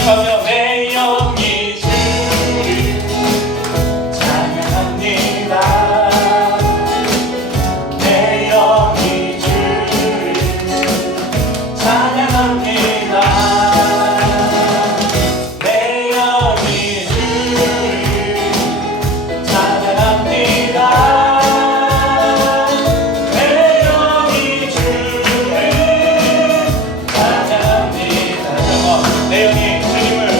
기뻐하며 내 영이 주를 찬양합니다. 내 영이 주를 찬양합니다. 내 영이 주를 찬양합니다. 내 영이 주를 찬양합니다. 내 영이 주님을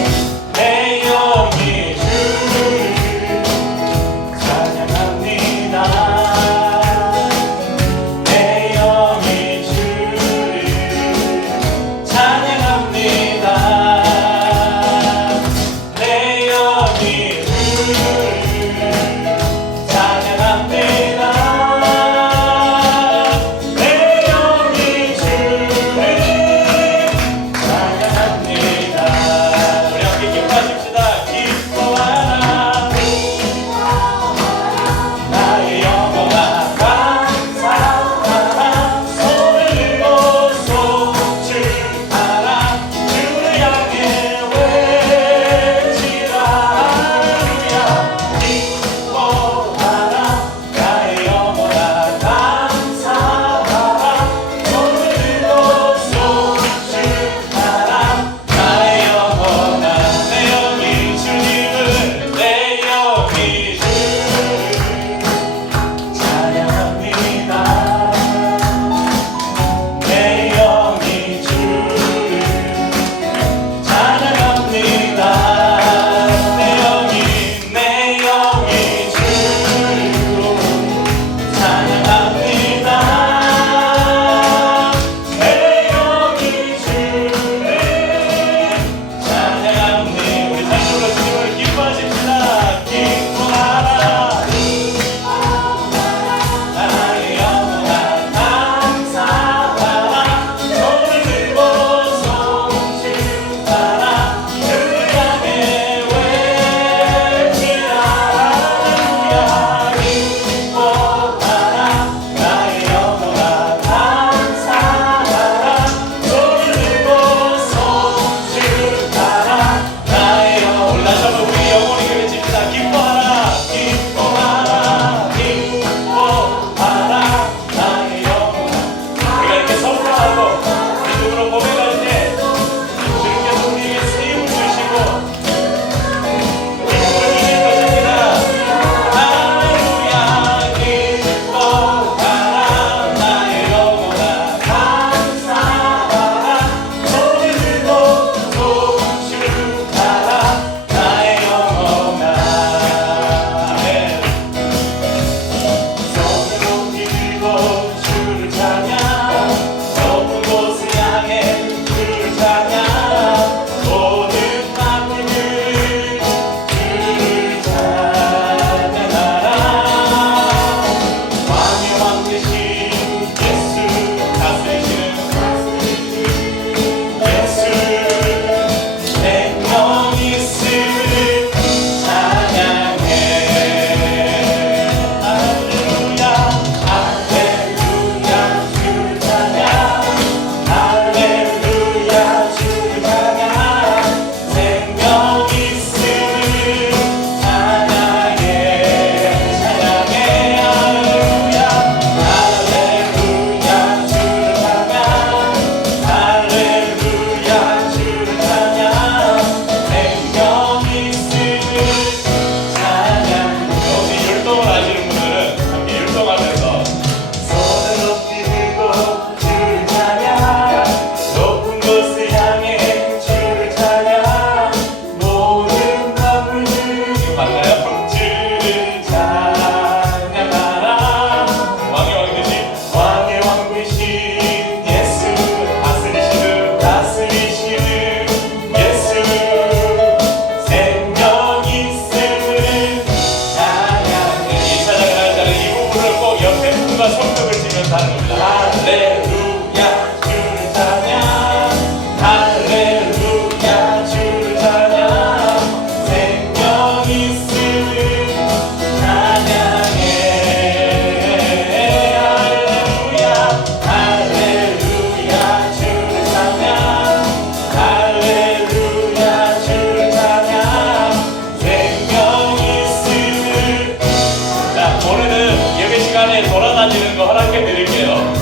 예배 시간에 돌아다니는 거 허락해 드릴게요.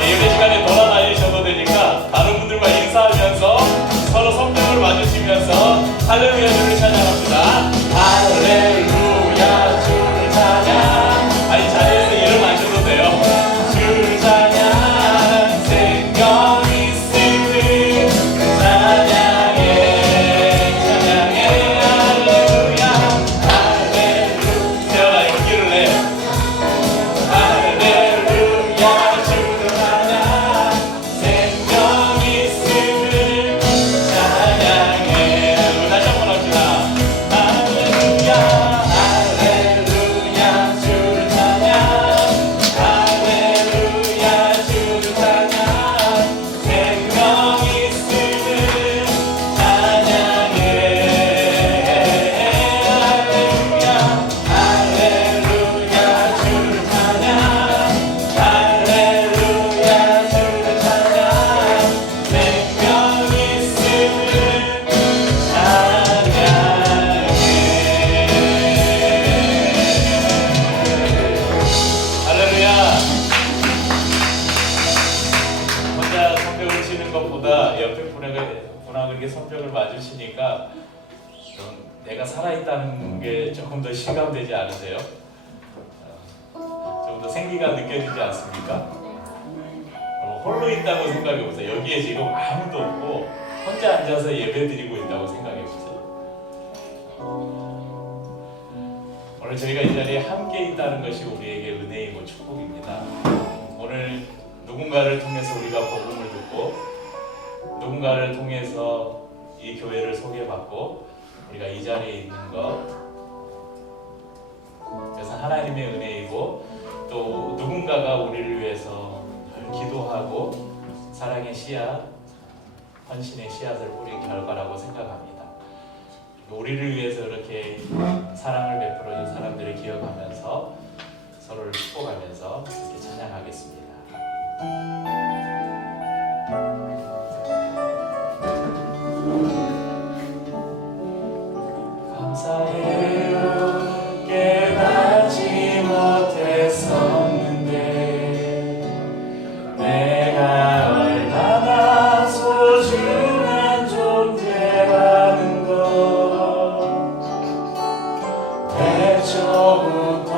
예배 시간에 돌아다니셔도 되니까 다른 분들과 인사하면서 서로 손뼉을 맞으시면서 할렐루야 주를 찬양합니다. 할렐루야 주를 찬양. 아니 자리에서 일을 마셔도 돼요. 주를 찬양 생명 있음을 찬양해 찬양해 할렐루야 할렐루야. 태어나 용기를 내. 할렐루야 주를 찬양 생명 있음을 찬양해. 다시 한번 합시다. 할렐루야 할렐루야 주를 찬양 할렐루야 주를 찬양 생명 있음을 찬양해. 할렐루야 할렐루야 주를 찬양 할렐루야 주를 찬양 생명 있음을 찬양해. 할렐루야. 혼자 성벽을 치는 것보다 옆에 분하고 이렇게 성벽을 맞으시니까 좀 내가 살아있다는 게 조금 더 실감되지 않으세요? 좀 더 생기가 느껴지지 않습니까? 홀로 있다고 생각해 보세요. 여기에 지금 아무도 없고 혼자 앉아서 예배 드리고 있다고 생각해 보세요. 오늘 저희가 이 자리에 함께 있다는 것이 우리에게 은혜이고 축복입니다. 오늘 누군가를 통해서 우리가 복음을 듣고 누군가를 통해서 이 교회를 소개받고 우리가 이 자리에 있는 것, 그래서 하나님의 은혜이고 또 누군가가 우리를 위해서 기도하고 사랑의 씨앗, 헌신의 씨앗을 뿌린 결과라고 생각합니다. 우리를 위해서 이렇게 사랑을 베풀어준 사람들을 기억하면서 서로를 축복하면서 이렇게 찬양하겠습니다. 감사해요 깨닫지 못했었는데 내가 얼마나 소중한 존재라는 것 태초부터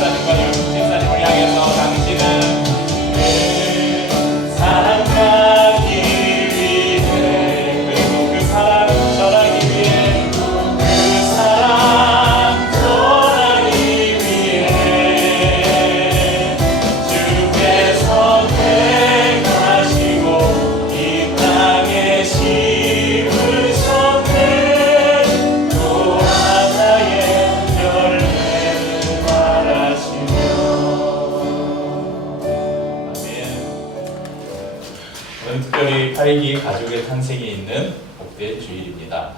집사님과 유경 집사님을 향해서 당신은 사랑하기 위해 그리고 그 사랑 전하기 위해 그 사랑 전하기 위해 주께서 택하시고 이 땅에 심으셨네 또 하나의 열매를 말하시며 아멘. 오늘 특별히 8기 가족의 탄생이 있는 복된 주일입니다.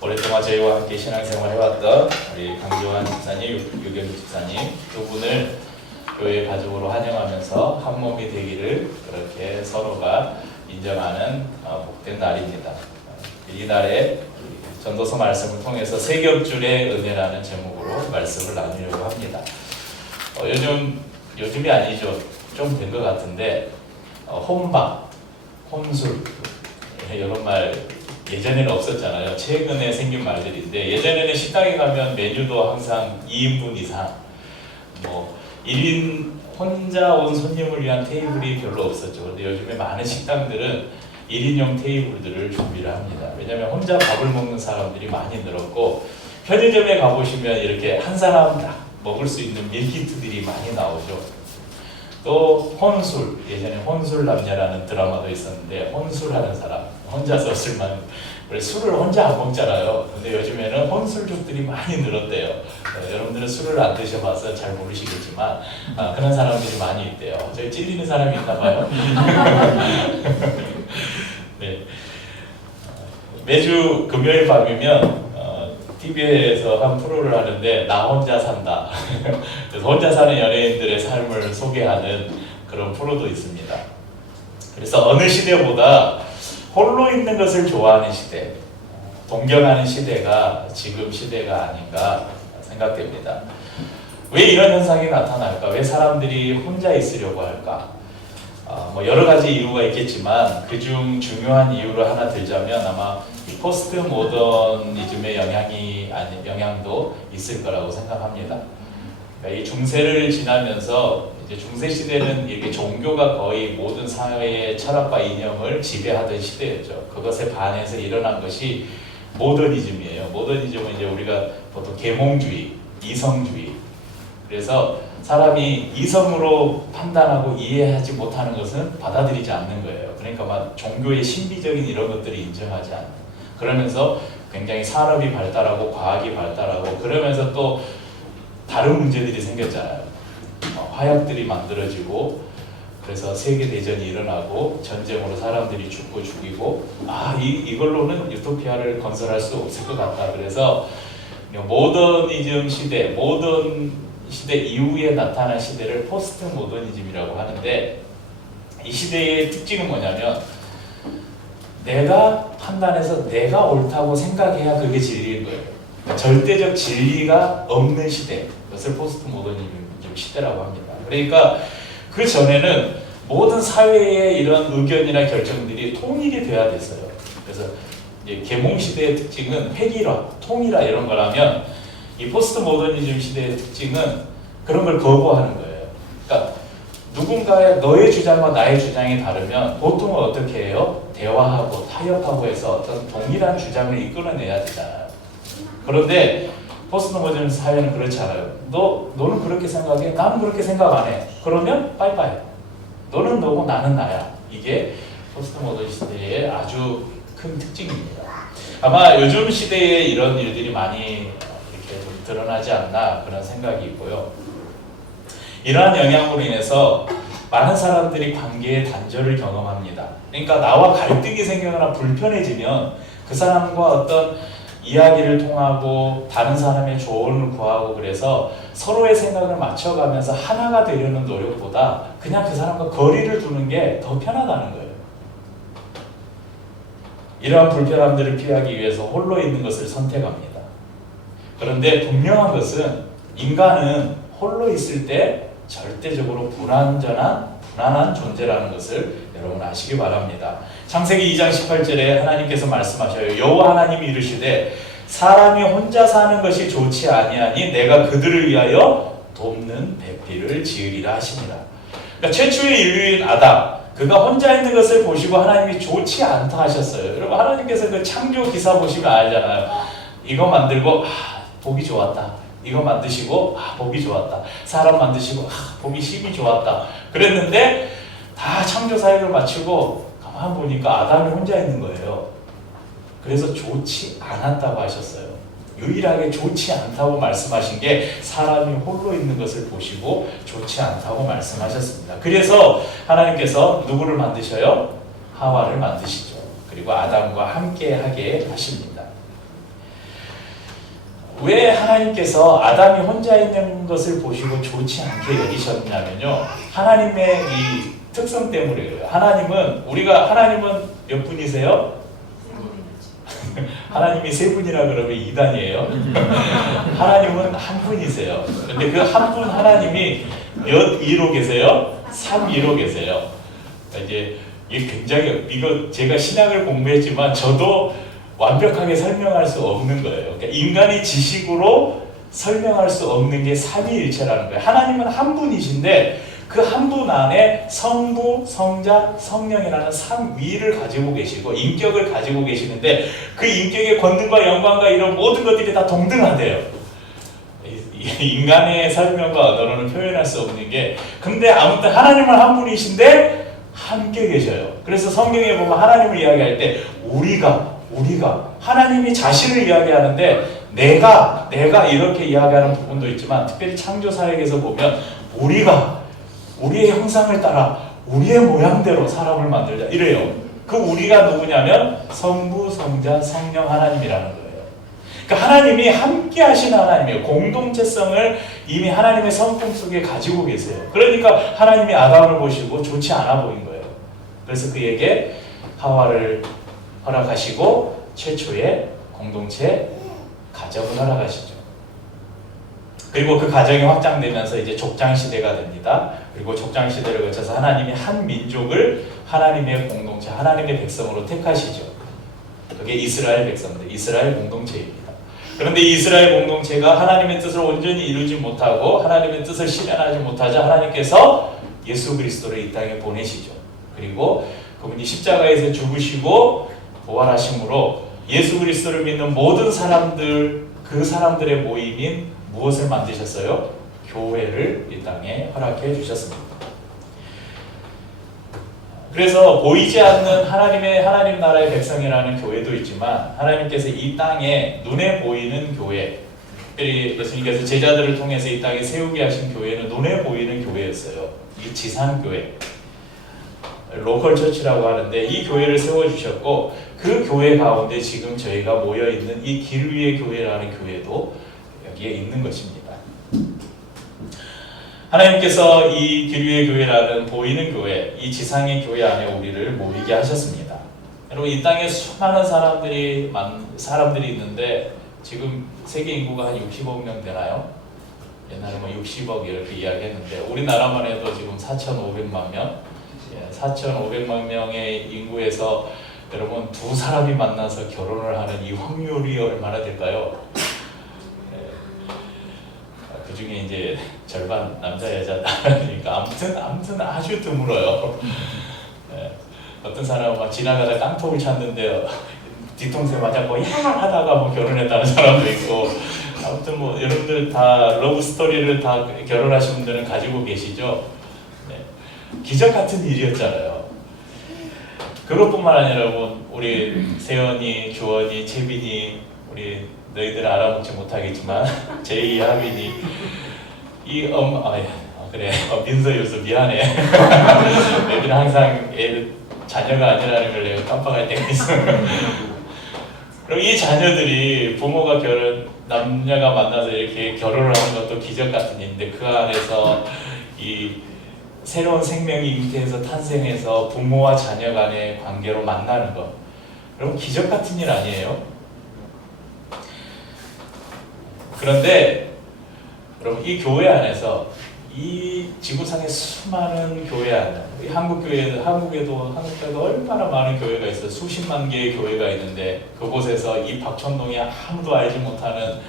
오랫동안 저희와 함께 신앙생활 해왔던 우리 강조한 집사님, 유경 집사님 두 분을 교회 가족으로 환영하면서 한 몸이 되기를 그렇게 서로가 인정하는 복된 날입니다. 이 날에 전도서 말씀을 통해서 세 겹줄의 은혜라는 제목으로 말씀을 나누려고 합니다. 요즘이 아니죠. 좀 된 것 같은데 혼밥, 혼술 이런 말 예전에는 없었잖아요. 최근에 생긴 말들인데 예전에는 식당에 가면 메뉴도 항상 2인분 이상 1인 혼자 온 손님을 위한 테이블이 별로 없었죠. 그런데 요즘에 많은 식당들은 1인용 테이블들을 준비를 합니다. 왜냐하면 혼자 밥을 먹는 사람들이 많이 늘었고 편의점에 가보시면 이렇게 한 사람 딱 먹을 수 있는 밀키트들이 많이 나오죠. 또 혼술, 예전에 혼술남녀라는 드라마도 있었는데 혼술하는 사람, 혼자서 술만 원래 술을 혼자 안 먹잖아요. 근데 요즘에는 혼술족들이 많이 늘었대요. 여러분들은 술을 안 드셔봐서 잘 모르시겠지만 그런 사람들이 많이 있대요. 저희 찔리는 사람이 있나 봐요. 네. 매주 금요일 밤이면 TV에서 한 프로를 하는데 나 혼자 산다. 그래서 혼자 사는 연예인들의 삶을 소개하는 그런 프로도 있습니다. 그래서 어느 시대보다 홀로 있는 것을 좋아하는 시대, 동경하는 시대가 지금 시대가 아닌가 생각됩니다. 왜 이런 현상이 나타날까? 왜 사람들이 혼자 있으려고 할까? 여러 가지 이유가 있겠지만 그중 중요한 이유를 하나 들자면 아마 포스트 모더니즘의 영향도 있을 거라고 생각합니다. 그러니까 이 중세를 지나면서 이제 중세 시대는 이렇게 종교가 거의 모든 사회의 철학과 이념을 지배하던 시대였죠. 그것에 반해서 일어난 것이 모더니즘이에요. 모더니즘은 이제 우리가 보통 계몽주의, 이성주의. 그래서 사람이 이성으로 판단하고 이해하지 못하는 것은 받아들이지 않는 거예요. 그러니까 막 종교의 신비적인 이런 것들을 인정하지 않는. 그러면서 굉장히 산업이 발달하고 과학이 발달하고 그러면서 또 다른 문제들이 생겼잖아요. 화약들이 만들어지고 그래서 세계대전이 일어나고 전쟁으로 사람들이 죽고 죽이고 이걸로는 유토피아를 건설할 수 없을 것 같다. 그래서 모더니즘 시대, 모던 시대 이후에 나타난 시대를 포스트 모더니즘이라고 하는데 이 시대의 특징은 뭐냐면 내가 판단해서 내가 옳다고 생각해야 그게 진리인 거예요. 그러니까 절대적 진리가 없는 시대, 그것을 포스트 모더니즘 시대라고 합니다. 그러니까 그 전에는 모든 사회의 이런 의견이나 결정들이 통일이 돼야 됐어요. 그래서 이제 계몽 시대의 특징은 획일화, 통일화 이런 거라면 이 포스트 모더니즘 시대의 특징은 그런 걸 거부하는 거예요. 그러니까 누군가의 너의 주장과 나의 주장이 다르면 보통은 어떻게 해요? 대화하고 타협하고 해서 어떤 동일한 주장을 이끌어내야 되잖아요. 그런데 포스트 모더니즘 사회는 그렇지 않아요. 너는 그렇게 생각해? 나는 그렇게 생각 안 해. 그러면 빠이빠이. 너는 너고 나는 나야. 이게 포스트 모더니즘 시대의 아주 큰 특징입니다. 아마 요즘 시대에 이런 일들이 많이 이렇게 좀 드러나지 않나 그런 생각이 있고요. 이러한 영향으로 인해서 많은 사람들이 관계의 단절을 경험합니다. 그러니까 나와 갈등이 생기거나 불편해지면 그 사람과 어떤 이야기를 통하고 다른 사람의 조언을 구하고 그래서 서로의 생각을 맞춰가면서 하나가 되려는 노력보다 그냥 그 사람과 거리를 두는 게 더 편하다는 거예요. 이러한 불편함들을 피하기 위해서 홀로 있는 것을 선택합니다. 그런데 분명한 것은 인간은 홀로 있을 때 절대적으로 불안한 존재라는 것을 여러분 아시기 바랍니다. 창세기 2장 18절에 하나님께서 말씀하셔요. 여호와 하나님이 이르시되 사람이 혼자 사는 것이 좋지 아니하니 내가 그들을 위하여 돕는 배필을 지으리라 하십니다. 그러니까 최초의 인류인 아담, 그가 혼자 있는 것을 보시고 하나님이 좋지 않다 하셨어요. 여러분, 하나님께서 그 창조 기사 보시면 알잖아요. 이거 만들고 보기 좋았다. 이거 만드시고 보기 좋았다. 사람 만드시고 보기 힘이 좋았다. 그랬는데 다 창조 사역을 마치고 가만 보니까 아담이 혼자 있는 거예요. 그래서 좋지 않았다고 하셨어요. 유일하게 좋지 않다고 말씀하신 게 사람이 홀로 있는 것을 보시고 좋지 않다고 말씀하셨습니다. 그래서 하나님께서 누구를 만드셔요? 하와를 만드시죠. 그리고 아담과 함께 하게 하십니다. 왜 하나님께서 아담이 혼자 있는 것을 보시고 좋지 않게 여기셨냐면요, 하나님의 이 특성 때문에 그래요. 하나님은 몇 분이세요? 하나님이 세 분이라 그러면 2단이에요. 하나님은 한 분이세요. 근데 그 한 분 하나님이 몇 위로 계세요? 3위로 계세요. 이제 이게 굉장히, 이거 제가 신학을 공부했지만 저도 완벽하게 설명할 수 없는 거예요. 그러니까 인간의 지식으로 설명할 수 없는 게 삼위일체라는 거예요. 하나님은 한 분이신데 그 한 분 안에 성부, 성자, 성령이라는 3위를 가지고 계시고 인격을 가지고 계시는데 그 인격의 권능과 영광과 이런 모든 것들이 다 동등하대요. 인간의 설명과 언어로는 표현할 수 없는 게, 근데 아무튼 하나님은 한 분이신데 함께 계셔요. 그래서 성경에 보면 하나님을 이야기할 때 우리가 하나님이 자신을 이야기하는데 내가 이렇게 이야기하는 부분도 있지만, 특별히 창조 사역에서 보면 우리의 형상을 따라 우리의 모양대로 사람을 만들자 이래요. 그 우리가 누구냐면 성부, 성자, 성령 하나님이라는 거예요. 그러니까 하나님이 함께 하신 하나님이에요. 공동체성을 이미 하나님의 성품 속에 가지고 계세요. 그러니까 하나님이 아담을 보시고 좋지 않아 보인 거예요. 그래서 그에게 하와를 허락하시고 최초의 공동체 가정을 허락하시죠. 그리고 그 가정이 확장되면서 이제 족장 시대가 됩니다. 그리고 족장 시대를 거쳐서 하나님이 한 민족을 하나님의 공동체, 하나님의 백성으로 택하시죠. 그게 이스라엘 백성들, 이스라엘 공동체입니다. 그런데 이스라엘 공동체가 하나님의 뜻을 온전히 이루지 못하고 하나님의 뜻을 실현하지 못하자 하나님께서 예수 그리스도를 이 땅에 보내시죠. 그리고 그분이 십자가에서 죽으시고 부활하심으로 예수 그리스도를 믿는 모든 사람들, 그 사람들의 모임인 무엇을 만드셨어요? 교회를 이 땅에 허락해 주셨습니다. 그래서 보이지 않는 하나님 나라의 백성이라는 교회도 있지만, 하나님께서 이 땅에 눈에 보이는 교회, 특별히 예수님께서 제자들을 통해서 이 땅에 세우게 하신 교회는 눈에 보이는 교회였어요. 이 지상교회, 로컬 처치라고 하는데 이 교회를 세워주셨고, 그 교회 가운데 지금 저희가 모여있는 이 길 위의 교회라는 교회도 여기에 있는 것입니다. 하나님께서 이 길 위의 교회라는 보이는 교회, 이 지상의 교회 안에 우리를 모이게 하셨습니다. 여러분, 이 땅에 수많은 사람들이 있는데 지금 세계 인구가 한 60억 명 되나요? 옛날에 60억 이렇게 이야기했는데 우리나라만 해도 지금 4,500만 명, 4,500만 명의 인구에서 여러분 두 사람이 만나서 결혼을 하는 이 확률이 얼마나 될까요? 그 중에 이제 절반 남자 여자니까 아무튼 아주 드물어요. 어떤 사람은 막 지나가다 깡통을 찾는데 뒤통수에 맞았고 야 하다가 뭐 결혼했다는 사람도 있고, 아무튼 뭐 여러분들 다 러브 스토리를 다 결혼하신 분들은 가지고 계시죠. 기적 같은 일이었잖아요. 그것뿐만 아니라 여러분, 우리 세연이, 주원이, 채빈이, 우리 너희들 알아먹지 못하겠지만 제이, 하빈이, 그래, 민서, 유수 미안해. 너희들은 항상 자녀가 아니라는 걸 내가 깜빡할 때가 있어. 그럼 이 자녀들이 부모가 남녀가 만나서 이렇게 결혼을 하는 것도 기적 같은 일인데, 그 안에서 이 새로운 생명이 잉태해서 탄생해서 부모와 자녀 간의 관계로 만나는 것, 여러분 기적 같은 일 아니에요? 그런데 여러분, 이 교회 안에서 이 지구상의 수많은 교회 안에, 한국에도 얼마나 많은 교회가 있어요. 수십만 개의 교회가 있는데 그곳에서 이 박천동에 아무도 알지 못하는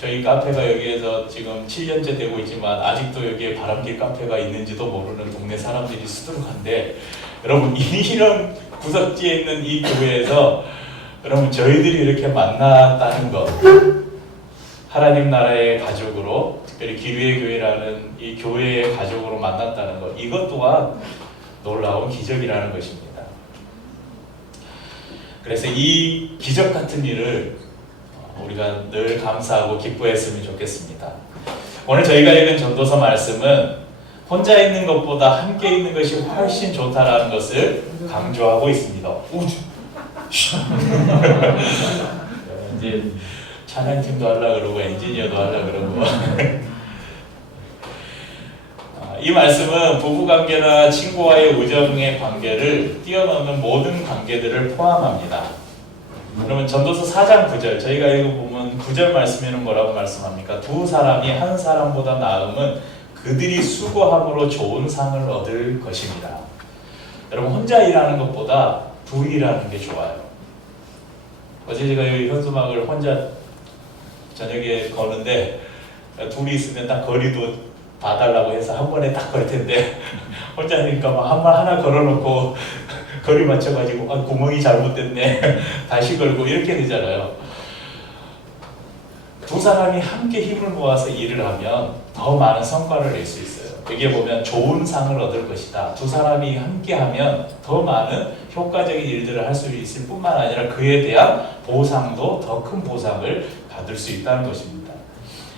저희 카페가 여기에서 지금 7년째 되고 있지만 아직도 여기에 바람길 카페가 있는지도 모르는 동네 사람들이 수두룩한데, 여러분 이런 구석지에 있는 이 교회에서 여러분 저희들이 이렇게 만났다는 것, 하나님 나라의 가족으로, 특별히 기류의 교회라는 이 교회의 가족으로 만났다는 것, 이것 또한 놀라운 기적이라는 것입니다. 그래서 이 기적 같은 일을 우리가 늘 감사하고 기뻐했으면 좋겠습니다. 오늘 저희가 읽은 전도서 말씀은 혼자 있는 것보다 함께 있는 것이 훨씬 좋다라는 것을 강조하고 있습니다. 이제 찬양팀도 하려고 그러고 엔지니어도 하려고 그러고 이 말씀은 부부관계나 친구와의 우정의 관계를 뛰어넘는 모든 관계들을 포함합니다. 그러면 전도서 4장 9절, 저희가 읽어보면 9절 말씀에는 뭐라고 말씀합니까? 두 사람이 한 사람보다 나음은 그들이 수고함으로 좋은 상을 얻을 것입니다. 여러분 혼자 일하는 것보다 둘이 일하는 게 좋아요. 어제 제가 여기 현수막을 혼자 저녁에 거는데 둘이 있으면 딱 거리도 봐달라고 해서 한 번에 딱 걸 텐데 혼자니까 막 한 번 하나 걸어놓고 거리 맞춰가지고 구멍이 잘못됐네 다시 걸고 이렇게 되잖아요. 두 사람이 함께 힘을 모아서 일을 하면 더 많은 성과를 낼 수 있어요. 여기에 보면 좋은 상을 얻을 것이다. 두 사람이 함께 하면 더 많은 효과적인 일들을 할 수 있을 뿐만 아니라 그에 대한 보상도 더 큰 보상을 받을 수 있다는 것입니다.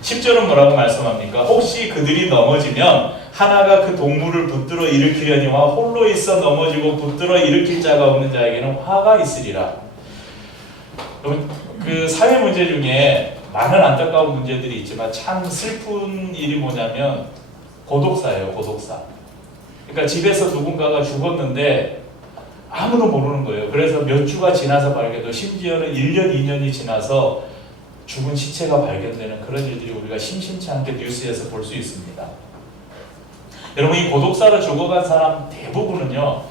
10절은 뭐라고 말씀합니까? 혹시 그들이 넘어지면 하나가 그 동물을 붙들어 일으키려니와 홀로 있어 넘어지고 붙들어 일으킬 자가 없는 자에게는 화가 있으리라. 그 사회 문제 중에 많은 안타까운 문제들이 있지만 참 슬픈 일이 뭐냐면 고독사예요. 고독사. 그러니까 집에서 누군가가 죽었는데 아무도 모르는 거예요. 그래서 몇 주가 지나서 발견도, 심지어는 1년, 2년이 지나서 죽은 시체가 발견되는 그런 일들이 우리가 심심치 않게 뉴스에서 볼 수 있습니다. 여러분 이 고독사로 죽어간 사람 대부분은요,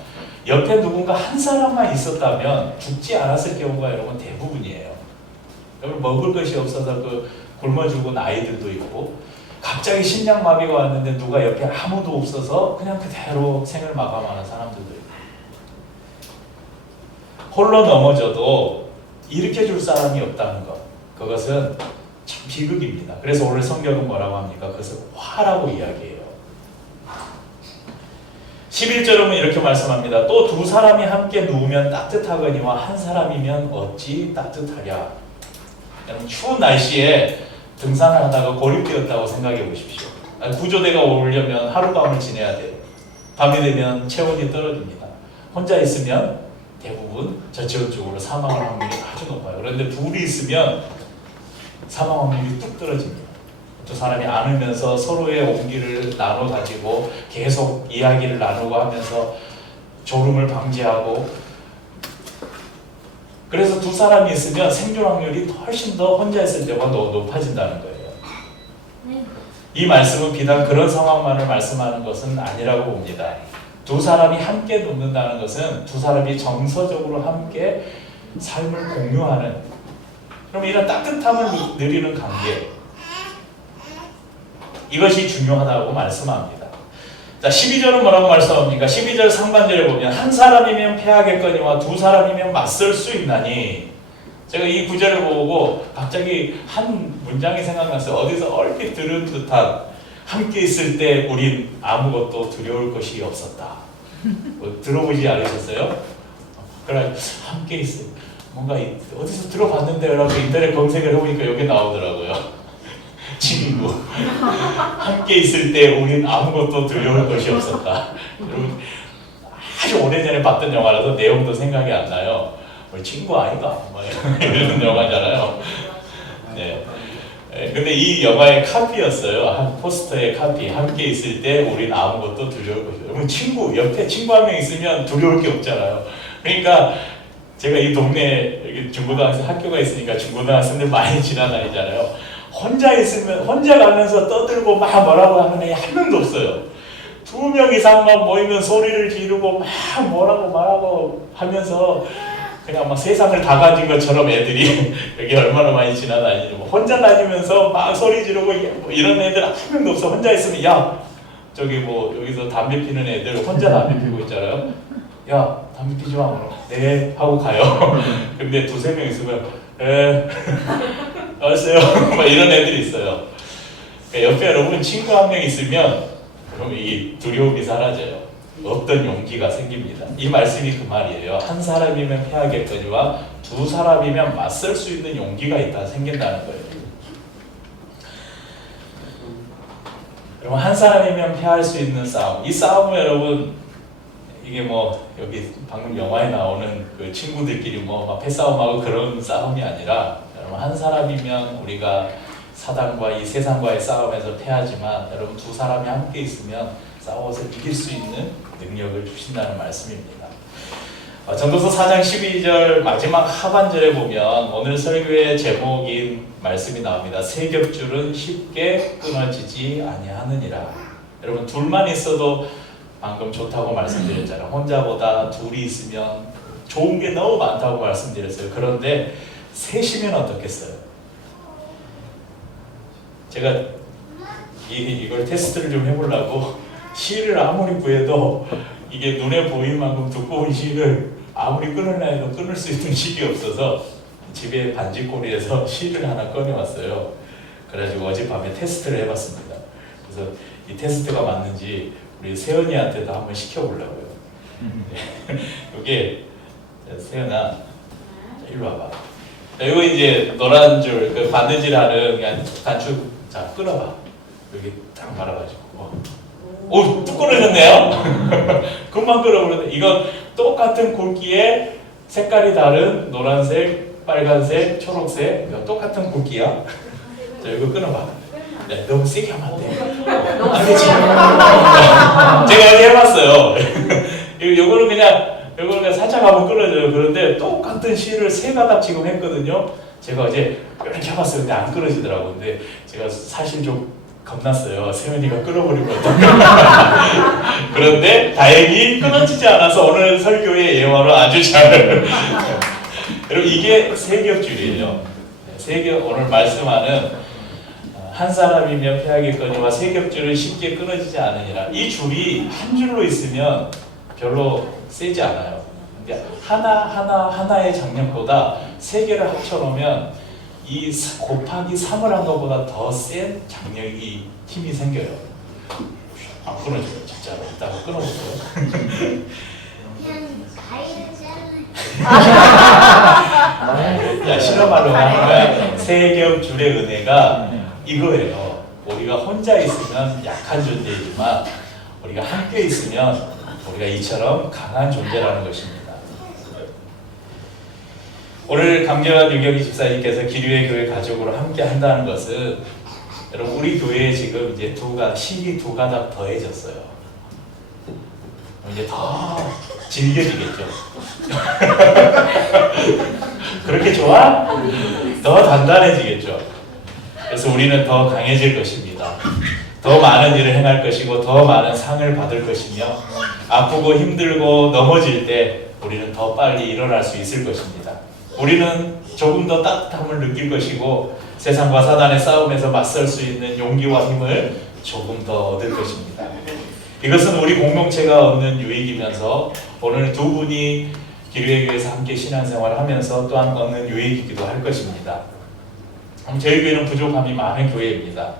옆에 누군가 한 사람만 있었다면 죽지 않았을 경우가 여러분 대부분이에요. 여러분 먹을 것이 없어서 굶어 죽은 아이들도 있고, 갑자기 심장마비가 왔는데 누가 옆에 아무도 없어서 그냥 그대로 생을 마감하는 사람들도 있고, 홀로 넘어져도 일으켜줄 사람이 없다는 것, 그것은 참 비극입니다. 그래서 오늘 성경은 뭐라고 합니까? 그것을 화라고 이야기해요. 11절은 이렇게 말씀합니다. 또 두 사람이 함께 누우면 따뜻하거니와 한 사람이면 어찌 따뜻하랴. 여러분 추운 날씨에 등산을 하다가 고립되었다고 생각해 보십시오. 구조대가 오려면 하룻밤을 지내야 돼요. 밤이 되면 체온이 떨어집니다. 혼자 있으면 대부분 저체온증으로 사망할 확률이 아주 높아요. 그런데 둘이 있으면 사망 확률이 뚝 떨어집니다. 두 사람이 안으면서 서로의 온기를 나눠 가지고 계속 이야기를 나누고 하면서 졸음을 방지하고, 그래서 두 사람이 있으면 생존 확률이 훨씬 더 혼자 있을 때보다 높아진다는 거예요. 이 말씀은 비단 그런 상황만을 말씀하는 것은 아니라고 봅니다. 두 사람이 함께 눕는다는 것은 두 사람이 정서적으로 함께 삶을 공유하는, 그럼 이런 따뜻함을 누리는 관계, 이것이 중요하다고 말씀합니다. 자, 12절은 뭐라고 말씀합니까? 12절 상반절에 보면 한 사람이면 패하겠거니와 두 사람이면 맞설 수 있나니. 제가 이 구절을 보고 갑자기 한 문장이 생각났어요. 어디서 얼핏 들은 듯한, 함께 있을 때 우린 아무것도 두려울 것이 없었다. 뭐 들어보지 않으셨어요? 그래, 함께 있어. 뭔가 어디서 들어봤는데 라고 인터넷 검색을 해보니까 여기 나오더라고요. 친구. 함께 있을 때 우린 아무것도 두려울 것이 없었다. 여러분 아주 오래전에 봤던 영화라서 내용도 생각이 안 나요. 친구 아이가? 이런 영화잖아요. 네. 근데 이 영화의 카피였어요. 한 포스터의 카피. 함께 있을 때 우린 아무것도 두려울 것이 없어요. 친구, 옆에 친구 한 명 있으면 두려울 게 없잖아요. 그러니까 제가 이 동네에 중고등학생 학교가 있으니까 중고등학생들 많이 지나다니잖아요. 혼자 있으면, 혼자 가면서 떠들고 막 뭐라고 하는 애 한 명도 없어요. 2명 이상만 모이면 소리를 지르고 막 뭐라고 말하고 하면서 그냥 막 세상을 다 가진 것처럼 애들이 여기 얼마나 많이 지나다니고 뭐 혼자 다니면서 막 소리 지르고 뭐 이런 애들 한 명도 없어. 혼자 있으면 야 저기 뭐 여기서 담배 피는 애들 혼자 담배 피고 있잖아요. 야 담배 피지 마. 네 하고 가요. 근데 두세 명 있으면 알았어요. 막 이런 애들이 있어요. 그러니까 옆에 여러분 친구 한 명 있으면 그럼 이 두려움이 사라져요. 어떤 용기가 생깁니다. 이 말씀이 그 말이에요. 한 사람이면 패하겠거니와 두 사람이면 맞설 수 있는 용기가 있다 생긴다는 거예요. 그러면 한 사람이면 패할 수 있는 싸움. 이 싸움은 여러분 이게 뭐 여기 방금 영화에 나오는 그 친구들끼리 뭐 패싸움하고 그런 싸움이 아니라 여러분 한 사람이면 우리가 사단과 이 세상과의 싸움에서 패하지만 여러분 두 사람이 함께 있으면 싸워서 이길 수 있는 능력을 주신다는 말씀입니다. 전도서 4장 12절 마지막 하반절에 보면 오늘 설교의 제목인 말씀이 나옵니다. 세 겹줄은 쉽게 끊어지지 아니하느니라. 여러분 둘만 있어도 방금 좋다고 말씀드렸잖아요. 혼자보다 둘이 있으면 좋은 게 너무 많다고 말씀드렸어요. 그런데 셋이면 어떻겠어요? 제가 이걸 테스트를 좀 해보려고 실을 아무리 구해도 이게 눈에 보일 만큼 두꺼운 실을 아무리 끊으려 해도 끊을 수 있는 실이 없어서 집에 반지꼬리에서 실을 하나 꺼내왔어요. 그래가지고 어젯밤에 테스트를 해봤습니다. 그래서 이 테스트가 맞는지 우리 세연이한테도 한번 시켜보려고요. 이게 세연아 일로 와봐. 이거 이제 노란 줄, 그 바느질하는 그냥 단축, 자 끊어봐. 여기 딱 말아가지고. 오, 뚝 끊어졌네요. 금방 끊어버렸네. 이건 똑같은 굵기에 색깔이 다른 노란색, 빨간색, 초록색, 똑같은 굵기야. 자, 이거 끊어봐. 네, 너무 세게 하면 안 돼. 안 되지. 제가 여기 해봤어요. 요거는 그냥 살짝 하면 끊어져요. 그런데 똑같은 실을 세 가닥 지금 했거든요. 제가 어제 이렇게 해봤어요. 근데 안 끊어지더라고요. 근데 제가 사실 좀 겁났어요. 세연이가 끊어버리면 어떡해. 그런데 다행히 끊어지지 않아서 오늘 설교의 예화로 아주 잘. 여러분 이게 세 겹줄이에요. 오늘 말씀하는 한 사람이면 패하겠거니와 세 겹줄은 쉽게 끊어지지 않으니라. 이 줄이 한 줄로 있으면 별로 세지 않아요. 근데 하나의 장력보다 세 개를 합쳐놓으면 이 곱하기 3을 한 것보다 더 센 장력이 힘이 생겨요. 안 끊어져요. 진짜로. 이따가 끊어보세요. 야, 실험하려고 하는 거야. 세 겹 줄의 은혜가 이거예요. 우리가 혼자 있으면 약한 존재이지만 우리가 함께 있으면 우리가 이처럼 강한 존재라는 것입니다. 오늘 강재환 유경희 집사님께서 기류의 교회 가족으로 함께 한다는 것은 여러분 우리 교회에 지금 이제 실이 두 가닥 더해졌어요. 이제 더 질겨지겠죠. 그렇게 좋아? 더 단단해지겠죠. 그래서 우리는 더 강해질 것입니다. 더 많은 일을 행할 것이고 더 많은 상을 받을 것이며 아프고 힘들고 넘어질 때 우리는 더 빨리 일어날 수 있을 것입니다. 우리는 조금 더 따뜻함을 느낄 것이고 세상과 사단의 싸움에서 맞설 수 있는 용기와 힘을 조금 더 얻을 것입니다. 이것은 우리 공동체가 얻는 유익이면서 오늘 두 분이 기류의 교회에서 함께 신앙생활을 하면서 또한 얻는 유익이기도 할 것입니다. 저희 교회는 부족함이 많은 교회입니다.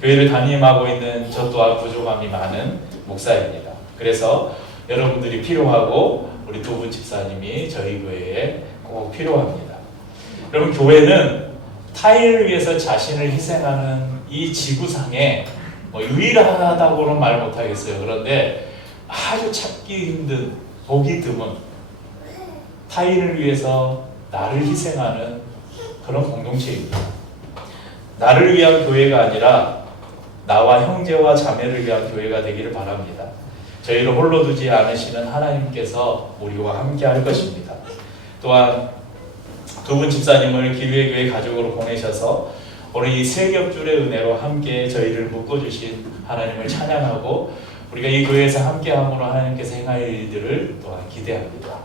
교회를 담임하고 있는 저 또한 부족함이 많은 목사입니다. 그래서 여러분들이 필요하고 우리 두 분 집사님이 저희 교회에 꼭 필요합니다. 여러분 교회는 타인을 위해서 자신을 희생하는 이 지구상에 유일하다고는 말 못하겠어요. 그런데 아주 찾기 힘든 보기 드문 타인을 위해서 나를 희생하는 그런 공동체입니다. 나를 위한 교회가 아니라 나와 형제와 자매를 위한 교회가 되기를 바랍니다. 저희를 홀로 두지 않으시는 하나님께서 우리와 함께 할 것입니다. 또한 두 분 집사님을 기류의 교회 가족으로 보내셔서 오늘 이 세 겹줄의 은혜로 함께 저희를 묶어주신 하나님을 찬양하고 우리가 이 교회에서 함께함으로 하나님께서 행할 일들을 또한 기대합니다.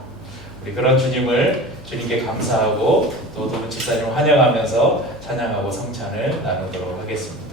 우리 그런 주님께 감사하고 또 도문 집사님을 환영하면서 찬양하고 성찬을 나누도록 하겠습니다.